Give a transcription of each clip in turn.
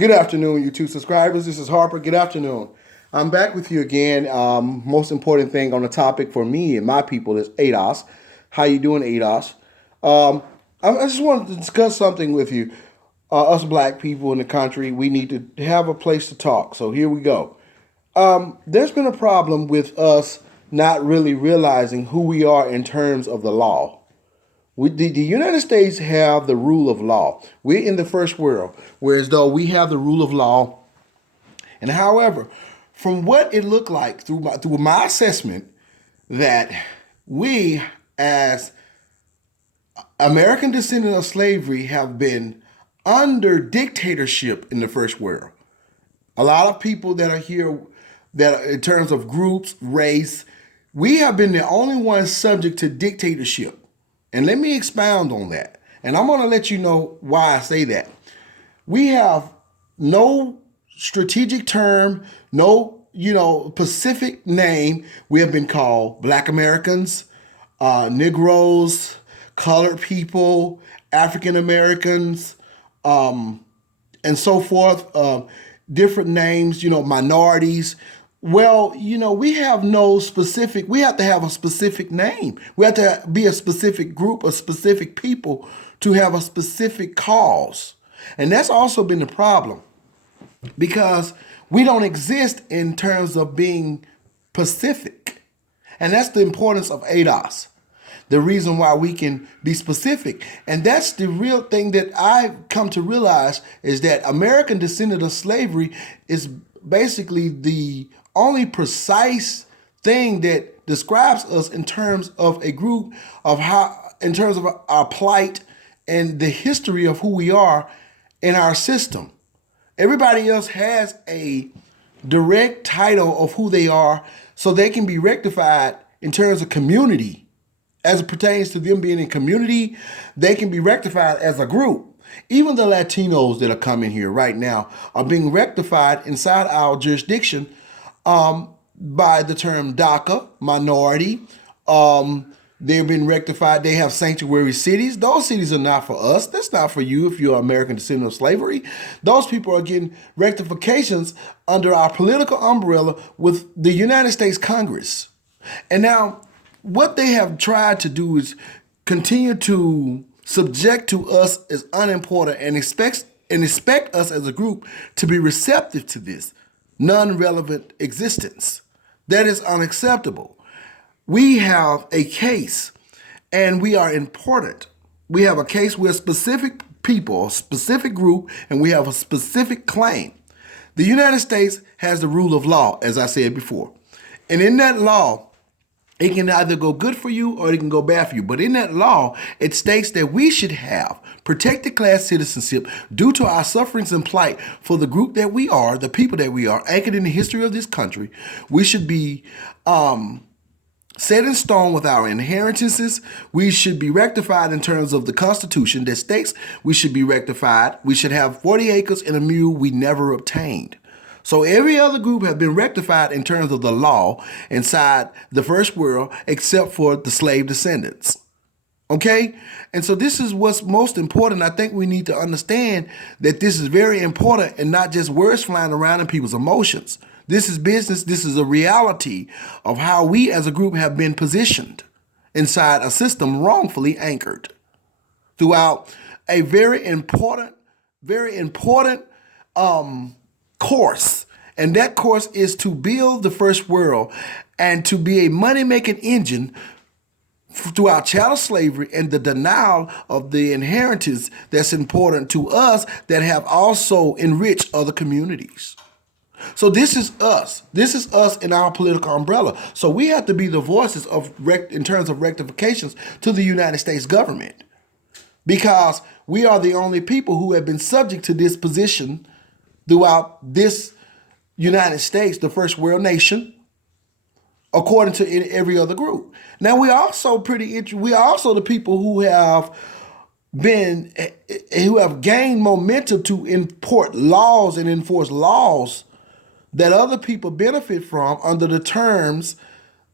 Good afternoon, you two subscribers. This is Harper. Good afternoon. I'm back with you again. Most important thing on the topic for me and my people is ADOS. How you doing, ADOS? I just wanted to discuss something with you. Us black people in the country, we need to have a place to talk. So here we go. There's been a problem with us not really realizing who we are in terms of the law. The United States have the rule of law. We're in the first world, whereas though we have the rule of law. And however, from what it looked like through my assessment, that we as American descendants of slavery have been under dictatorship in the first world. A lot of people that are here, that in terms of groups, race, we have been the only ones subject to dictatorship. And let me expound on that. And I'm going to let you know why I say that. We have no strategic term, no, specific name. We have been called Black Americans, Negroes, colored people, African Americans, and so forth. Different names, minorities. Well, we have no specific, we have to have a specific name. We have to be a specific group of specific people to have a specific cause. And that's also been the problem because we don't exist in terms of being Pacific. And that's the importance of ADOS. The reason why we can be specific. And that's the real thing that I've come to realize is that American descendant of slavery is basically the only precise thing that describes us in terms of a group of how, in terms of our plight and the history of who we are in our system. Everybody else has a direct title of who they are so they can be rectified in terms of community. As it pertains to them being in community, they can be rectified as a group. Even the Latinos that are coming here right now are being rectified inside our jurisdiction by the term DACA, minority. They've been rectified. They have sanctuary cities. Those cities are not for us. That's not for you if you're an American descendant of slavery. Those people are getting rectifications under our political umbrella with the United States Congress. And now what they have tried to do is continue to subject to us as unimportant and expect us as a group to be receptive to this non-relevant existence. That is unacceptable. We have a case and we are important. We have a case with specific people, a specific group, and we have a specific claim. The United States has the rule of law, as I said before. And in that law, it can either go good for you or it can go bad for you. But in that law, it states that we should have protected class citizenship due to our sufferings and plight for the group that we are, the people that we are, anchored in the history of this country. We should be set in stone with our inheritances. We should be rectified in terms of the Constitution that states we should be rectified. We should have 40 acres and a mule we never obtained. So every other group has been rectified in terms of the law inside the first world, except for the slave descendants. Okay? And so this is what's most important. I think we need to understand that this is very important and not just words flying around in people's emotions. This is business. This is a reality of how we as a group have been positioned inside a system wrongfully anchored throughout a very important course. And that course is to build the first world and to be a money-making engine throughout chattel slavery and the denial of the inheritance that's important to us that have also enriched other communities. So this is us. This is us in our political umbrella. So we have to be the voices of in terms of rectifications to the United States government because we are the only people who have been subject to this position throughout this United States, the first world nation, according to every other group. Now we are also the people who have gained momentum to import laws and enforce laws that other people benefit from under the terms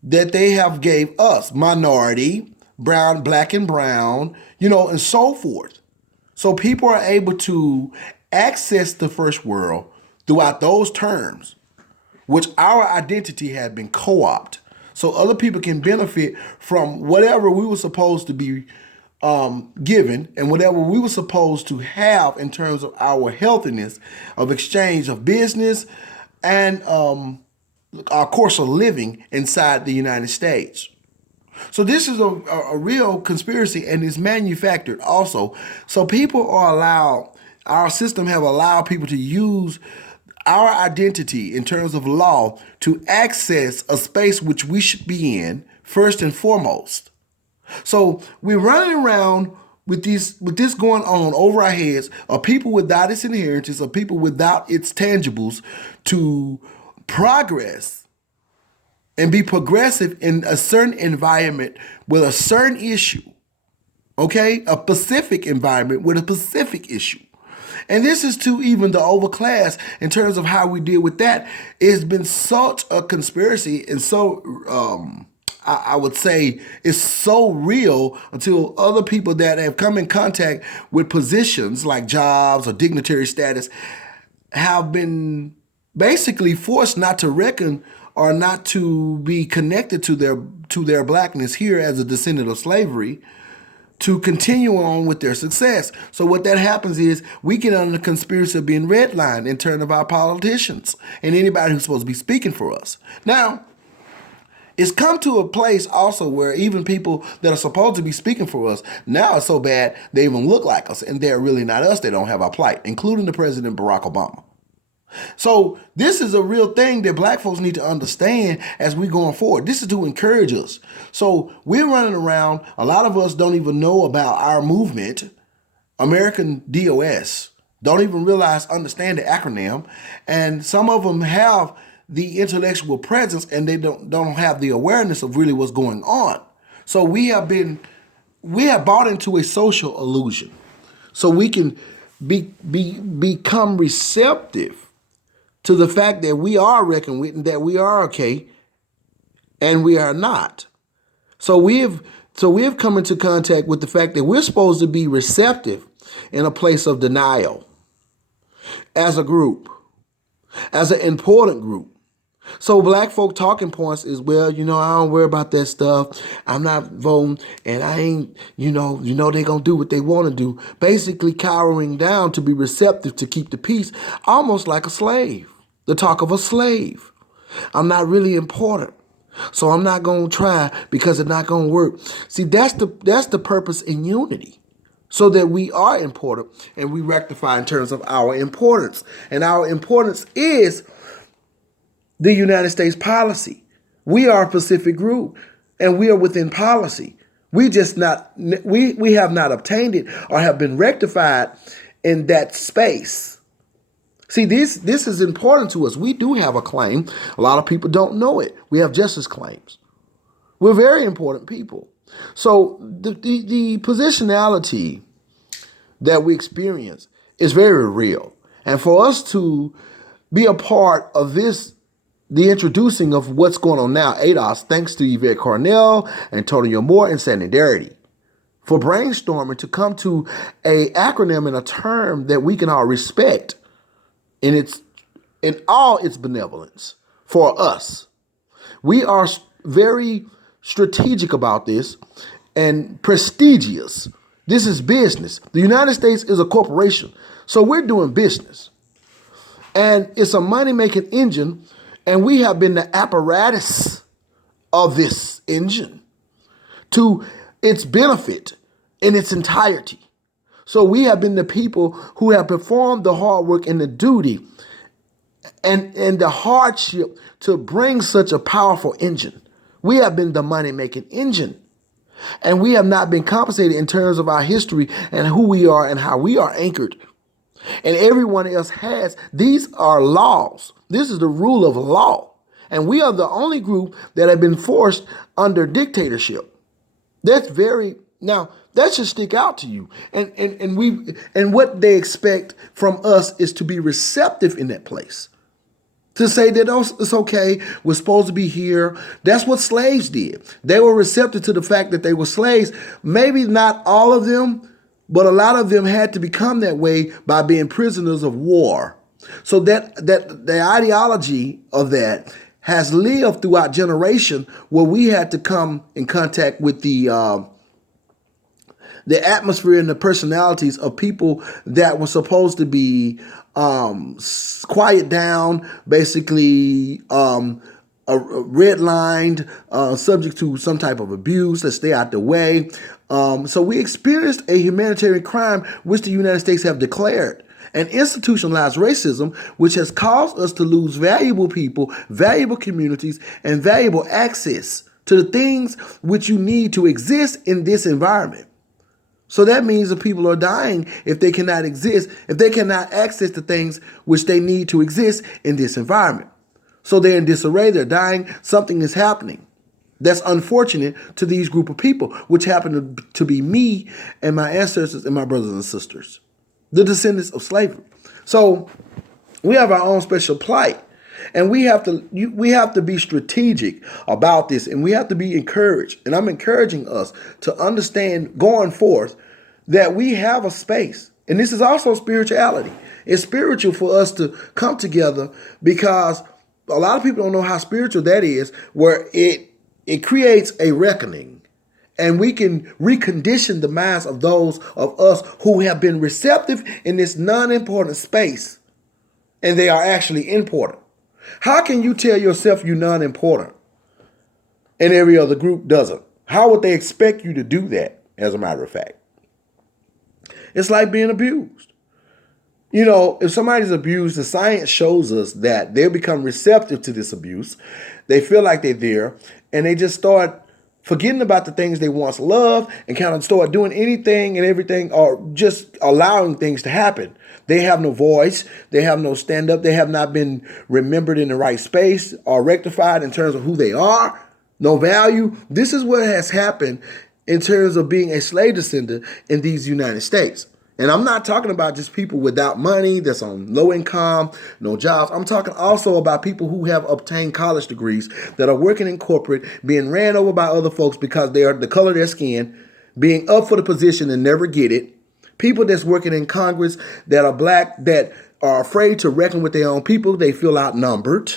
that they have gave us, minority, brown, black and brown, and so forth. So people are able to access the first world throughout those terms, which our identity had been co-opted. So other people can benefit from whatever we were supposed to be given and whatever we were supposed to have in terms of our healthiness of exchange of business and our course of living inside the United States. So this is a real conspiracy and it's manufactured also. So people are allowed, our system have allowed people to use our identity in terms of law to access a space which we should be in first and foremost. So we're running around with this going on over our heads of people without its inheritance, of people without its tangibles to progress and be progressive in a certain environment with a certain issue, okay? A specific environment with a specific issue. And this is to even the overclass in terms of how we deal with that. It's been such a conspiracy and so, I would say, it's so real until other people that have come in contact with positions like jobs or dignitary status have been basically forced not to reckon or not to be connected to their blackness here as a descendant of slavery to continue on with their success. So what that happens is we get under the conspiracy of being redlined in terms of our politicians and anybody who's supposed to be speaking for us. Now, it's come to a place also where even people that are supposed to be speaking for us, now it's so bad they even look like us and they're really not us. They don't have our plight, including the President Barack Obama. So this is a real thing that black folks need to understand as we going forward. This is to encourage us. So we're running around. A lot of us don't even know about our movement, American DOS. Don't even understand the acronym. And some of them have the intellectual presence and they don't have the awareness of really what's going on. So we have bought into a social illusion. So we can become receptive to the fact that we are reckoned with and that we are okay and we are not. So we have come into contact with the fact that we're supposed to be receptive in a place of denial as a group, as an important group. So black folk talking points is, well, I don't worry about that stuff. I'm not voting and I ain't, they gonna do what they want to do. Basically cowering down to be receptive to keep the peace, almost like a slave. The talk of a slave. I'm not really important. So I'm not going to try because it's not going to work. See, that's the purpose in unity. So that we are important and we rectify in terms of our importance. And our importance is the United States policy. We are a Pacific group and we are within policy. We have not obtained it or have been rectified in that space. See, this is important to us. We do have a claim. A lot of people don't know it. We have justice claims. We're very important people. So the positionality that we experience is very real. And for us to be a part of this, the introducing of what's going on now, ADOS, thanks to Yvette Cornell, Antonio Moore, and Sandy Darity, for brainstorming to come to a acronym and a term that we can all respect in all its benevolence for us. We are very strategic about this and prestigious. This is business. The United States is a corporation, so we're doing business. And it's a money-making engine, and we have been the apparatus of this engine to its benefit in its entirety. So we have been the people who have performed the hard work and the duty and the hardship to bring such a powerful engine. We have been the money-making engine. And we have not been compensated in terms of our history and who we are and how we are anchored. And everyone else has. These are laws. This is the rule of law. And we are the only group that have been forced under dictatorship. Now, that should stick out to you. And what they expect from us is to be receptive in that place. To say that, oh, it's okay, we're supposed to be here. That's what slaves did. They were receptive to the fact that they were slaves. Maybe not all of them But a lot of them had to become that way by being prisoners of war. So that the ideology of that has lived throughout generation where we had to come in contact with the atmosphere and the personalities of people that were supposed to be quiet down, basically redlined, subject to some type of abuse, let's stay out the way. So we experienced a humanitarian crime which the United States have declared, and institutionalized racism, which has caused us to lose valuable people, valuable communities, and valuable access to the things which you need to exist in this environment. So that means that people are dying if they cannot exist, if they cannot access the things which they need to exist in this environment. So they're in disarray, they're dying, something is happening. That's unfortunate to these group of people, which happen to be me and my ancestors and my brothers and sisters, the descendants of slavery. So we have our own special plight. And we have to be strategic about this, and we have to be encouraged. And I'm encouraging us to understand going forth that we have a space. And this is also spirituality. It's spiritual for us to come together because a lot of people don't know how spiritual that is, where it creates a reckoning. And we can recondition the minds of those of us who have been receptive in this non-important space, and they are actually important. How can you tell yourself you're non-important and every other group doesn't? How would they expect you to do that, as a matter of fact? It's like being abused. You know, if somebody's abused, the science shows us that they become receptive to this abuse. They feel like they're there, and they just start forgetting about the things they once loved and kind of start doing anything and everything, or just allowing things to happen. They have no voice. They have no stand-up. They have not been remembered in the right space or rectified in terms of who they are. No value. This is what has happened in terms of being a slave descendant in these United States. And I'm not talking about just people without money, that's on low income, no jobs. I'm talking also about people who have obtained college degrees that are working in corporate, being ran over by other folks because they are the color of their skin, being up for the position and never get it. People that's working in Congress that are black, that are afraid to reckon with their own people. They feel outnumbered,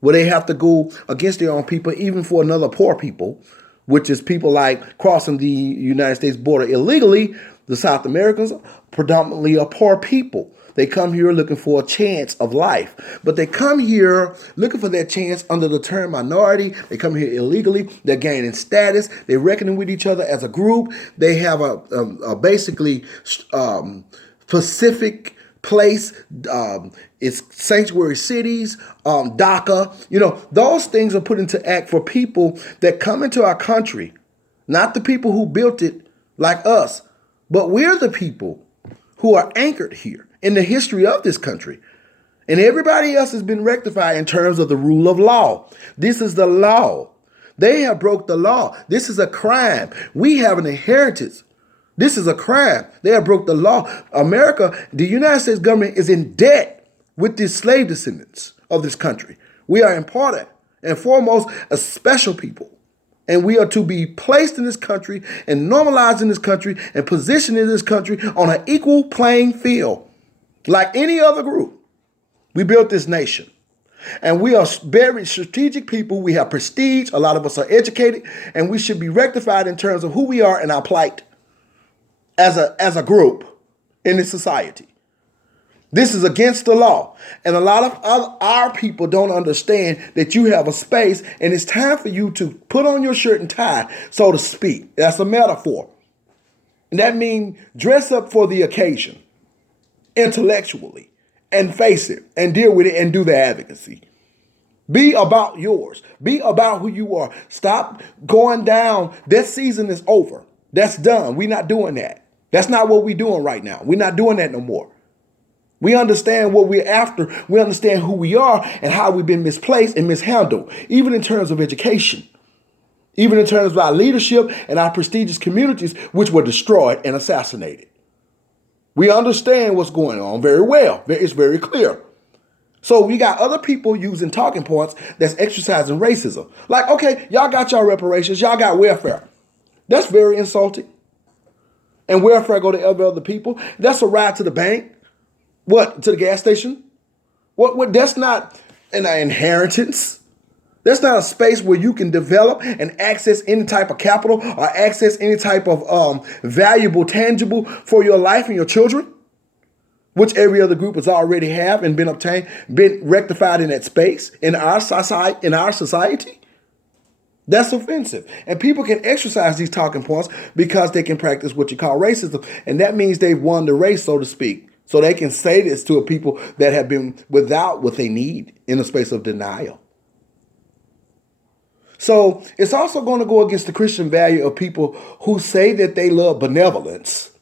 where they have to go against their own people, even for another poor people, which is people like crossing the United States border illegally. The South Americans predominantly are poor people. They come here looking for a chance of life, but they come here looking for that chance under the term minority. They come here illegally. They're gaining status. They're reckoning with each other as a group. They have a basically specific place. It's sanctuary cities, DACA. You know, those things are put into act for people that come into our country, not the people who built it like us, but we're the people who are anchored here in the history of this country. And everybody else has been rectified in terms of the rule of law. This is the law. They have broke the law. This is a crime. We have an inheritance. This is a crime. They have broke the law. America, the United States government is in debt with the slave descendants of this country. We are important and foremost a special people. And we are to be placed in this country and normalized in this country and positioned in this country on an equal playing field. Like any other group, we built this nation. And we are very strategic people. We have prestige. A lot of us are educated. And we should be rectified in terms of who we are and our plight as a group in this society. This is against the law. And a lot of our people don't understand that you have a space and it's time for you to put on your shirt and tie, so to speak. That's a metaphor. And that means dress up for the occasion intellectually and face it and deal with it and do the advocacy. Be about yours. Be about who you are. Stop going down. That season is over. That's done. We're not doing that. That's not what we're doing right now. We're not doing that no more. We understand what we're after. We understand who we are and how we've been misplaced and mishandled, even in terms of education, even in terms of our leadership and our prestigious communities, which were destroyed and assassinated. We understand what's going on very well. It's very clear. So we got other people using talking points that's exercising racism. Like, okay, y'all got y'all reparations. Y'all got welfare. That's very insulting. and welfare go to every other people. That's a ride to the bank. What? To the gas station? What? That's not an inheritance. That's not a space where you can develop and access any type of capital or access any type of valuable, tangible for your life and your children, which every other group has already have and been obtained, been rectified in that space in our society. That's offensive. And people can exercise these talking points because they can practice what you call racism. And that means they've won the race, so to speak. So they can say this to a people that have been without what they need in a space of denial. So it's also going to go against the Christian value of people who say that they love benevolence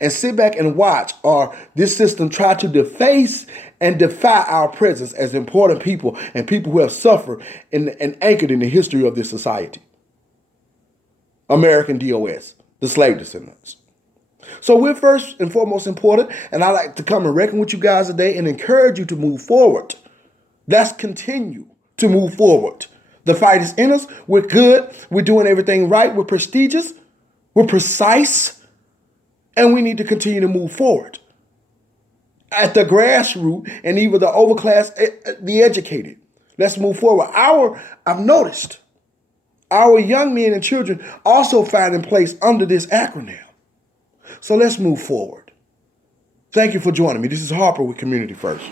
and sit back and watch or this system try to deface and defy our presence as important people and people who have suffered and anchored in the history of this society. American DOS, the slave descendants. So we're first and foremost important, and I like to come and reckon with you guys today and encourage you to move forward. Let's continue to move forward. The fight is in us. We're good. We're doing everything right. We're prestigious. We're precise. And we need to continue to move forward. At the grassroots and even the overclass, the educated. Let's move forward. I've noticed our young men and children also finding place under this acronym. So let's move forward. Thank you for joining me. This is Harper with Community First.